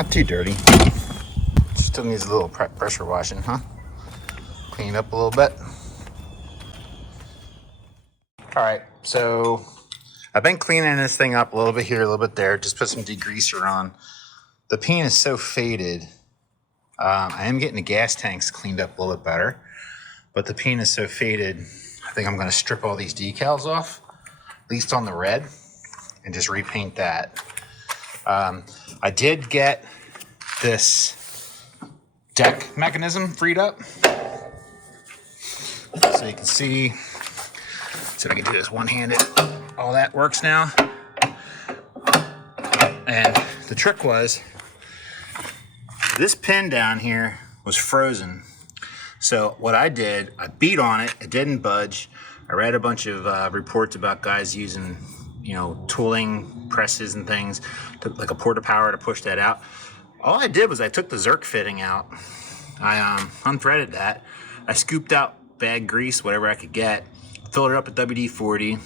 Not too dirty. Still needs a little pressure washing, huh? Clean it up a little bit. All right, so I've been cleaning this thing up a little bit here, a little bit there. Just put some degreaser on. The paint is so faded. I am getting the gas tanks cleaned up a little bit better, but the paint is so faded. I think I'm going to strip all these decals off, at least on the red, and just repaint that. I did get this deck mechanism freed up, so you can see. So I can do this one-handed. All that works now. And the trick was, this pin down here was frozen. So what I did, I beat on it. It didn't budge. I read a bunch of reports about guys using, tooling presses and things, like a porta power to push that out. All I did was I took the Zerk fitting out. I unthreaded that. I scooped out bag grease, whatever I could get. Filled it up with WD-40,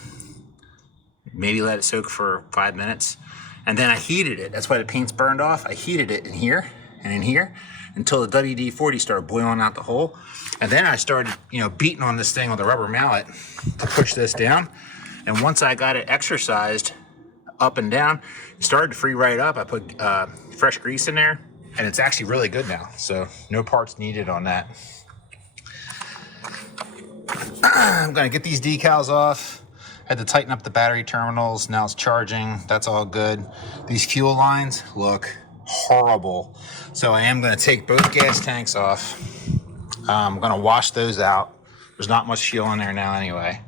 maybe let it soak for 5 minutes, and then I heated it. That's why the paint's burned off. I heated it in here and in here until the WD-40 started boiling out the hole, and then I started, beating on this thing with a rubber mallet to push this down. And once I got it exercised up and down, it started to free right up. I put fresh grease in there, and it's actually really good now. So no parts needed on that. I'm gonna get these decals off. Had to tighten up the battery terminals. Now it's charging. That's all good. These fuel lines look horrible. So I am gonna take both gas tanks off. I'm gonna wash those out. There's not much fuel in there now anyway.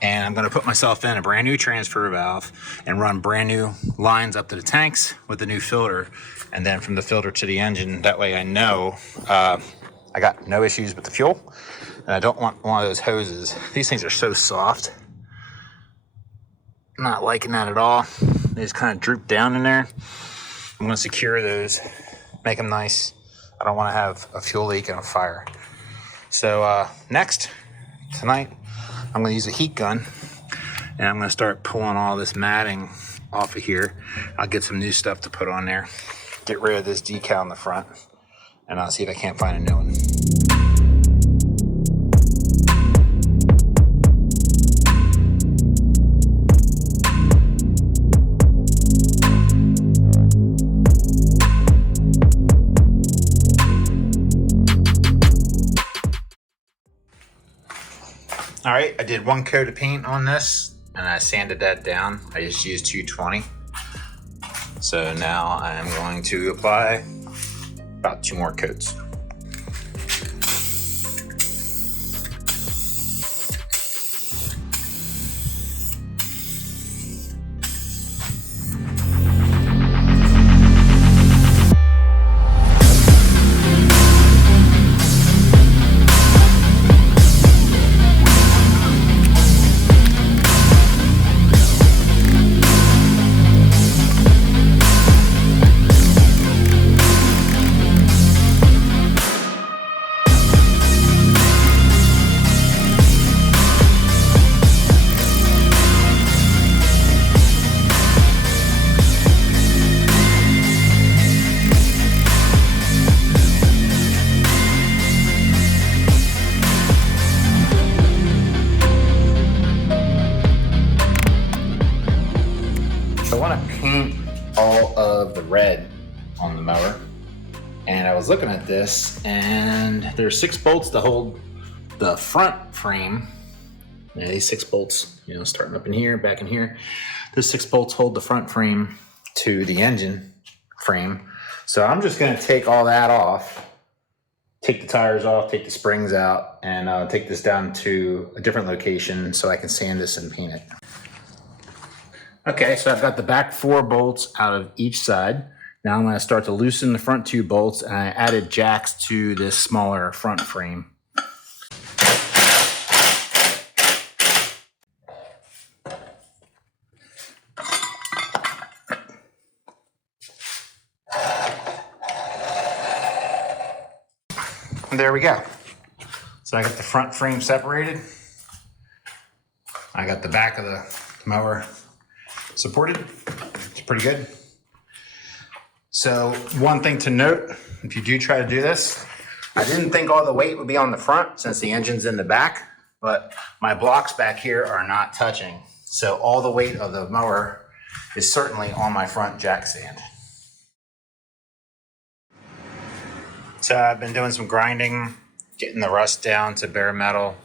And I'm gonna put myself in a brand new transfer valve and run brand new lines up to the tanks with the new filter. And then from the filter to the engine, that way I know I got no issues with the fuel. And I don't want one of those hoses. These things are so soft. I'm not liking that at all. They just kind of droop down in there. I'm gonna secure those, make them nice. I don't wanna have a fuel leak and a fire. So next, tonight, I'm gonna use a heat gun and I'm gonna start pulling all this matting off of here. I'll get some new stuff to put on there. Get rid of this decal in the front, and I'll see if I can't find a new one. All right, I did one coat of paint on this and I sanded that down. I just used 220. So now I'm going to apply about 2 more coats. So I want to paint all of the red on the mower, and I was looking at this, and there's 6 bolts to hold the front frame. Yeah, these 6 bolts, starting up in here, back in here. Those 6 bolts hold the front frame to the engine frame. So I'm just going to take all that off, take the tires off, take the springs out, and take this down to a different location so I can sand this and paint it. Okay, so I've got the back 4 bolts out of each side. Now I'm going to start to loosen the front 2 bolts, and I added jacks to this smaller front frame. And there we go. So I got the front frame separated. I got the back of the mower supported. It's pretty good. So one thing to note, if you do try to do this, I didn't think all the weight would be on the front since the engine's in the back, but my blocks back here are not touching. So all the weight of the mower is certainly on my front jack stand. So I've been doing some grinding, getting the rust down to bare metal,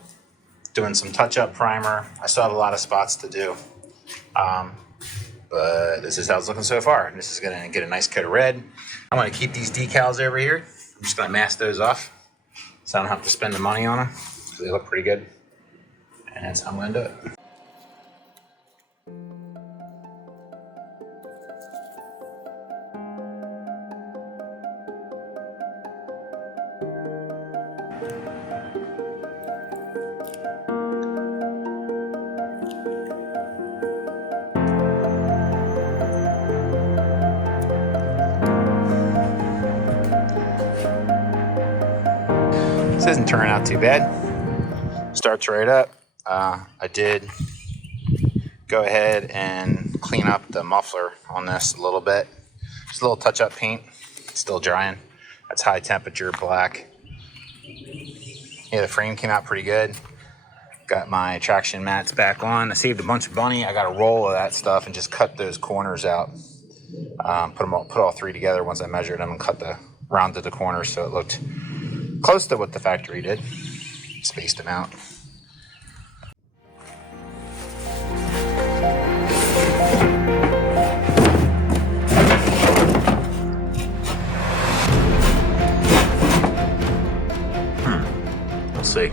doing some touch-up primer. I still have a lot of spots to do. But this is how it's looking so far. This is gonna get a nice coat of red. I wanna keep these decals over here. I'm just gonna mask those off so I don't have to spend the money on them. So they look pretty good. And that's how I'm gonna do it. This isn't turning out too bad. Starts right up. I did go ahead and clean up the muffler on this a little bit. Just a little touch-up paint. It's still drying. That's high temperature black. Yeah, the frame came out pretty good. Got my traction mats back on. I saved a bunch of money. I got a roll of that stuff and just cut those corners out. Put all three together once I measured them and rounded the corners so it looked close to what the factory did. Spaced them out. We'll see.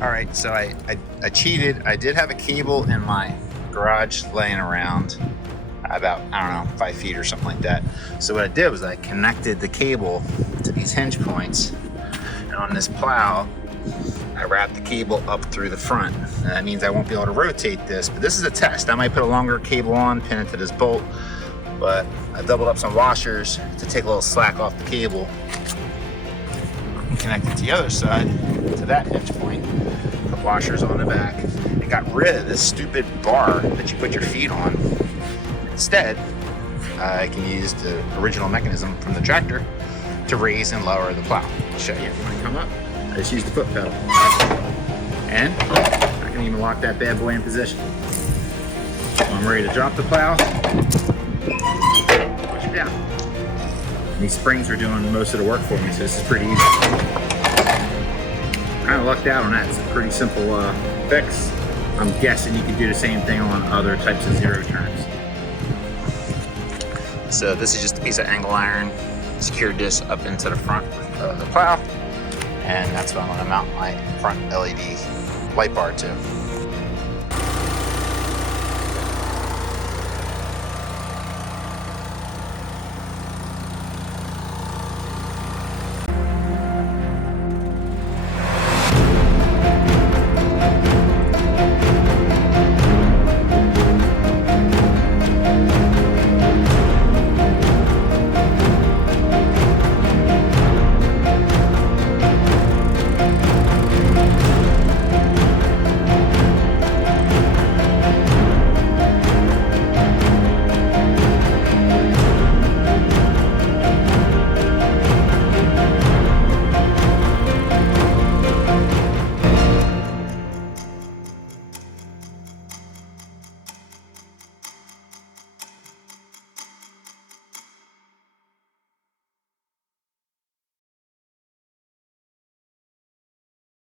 All right, so I cheated. I did have a cable in my garage laying around about, I don't know, 5 feet or something like that. So what I did was I connected the cable to these hinge points, and on this plow, I wrapped the cable up through the front. And that means I won't be able to rotate this, but this is a test. I might put a longer cable on, pin it to this bolt, but I doubled up some washers to take a little slack off the cable and connect it to the other side to that hinge point. Put washers on the back and got rid of this stupid bar that you put your feet on. Instead, I can use the original mechanism from the tractor to raise and lower the plow. I'll show you. When I come up, I just use the foot pedal. And I can even lock that bad boy in position. When I'm ready to drop the plow, push it down. And these springs are doing most of the work for me, so this is pretty easy. Kind of lucked out on that. It's a pretty simple fix. I'm guessing you can do the same thing on other types of zero turns. So this is just a piece of angle iron. Secured this up into the front of the plow, and that's what I'm going to mount my front LED light bar to.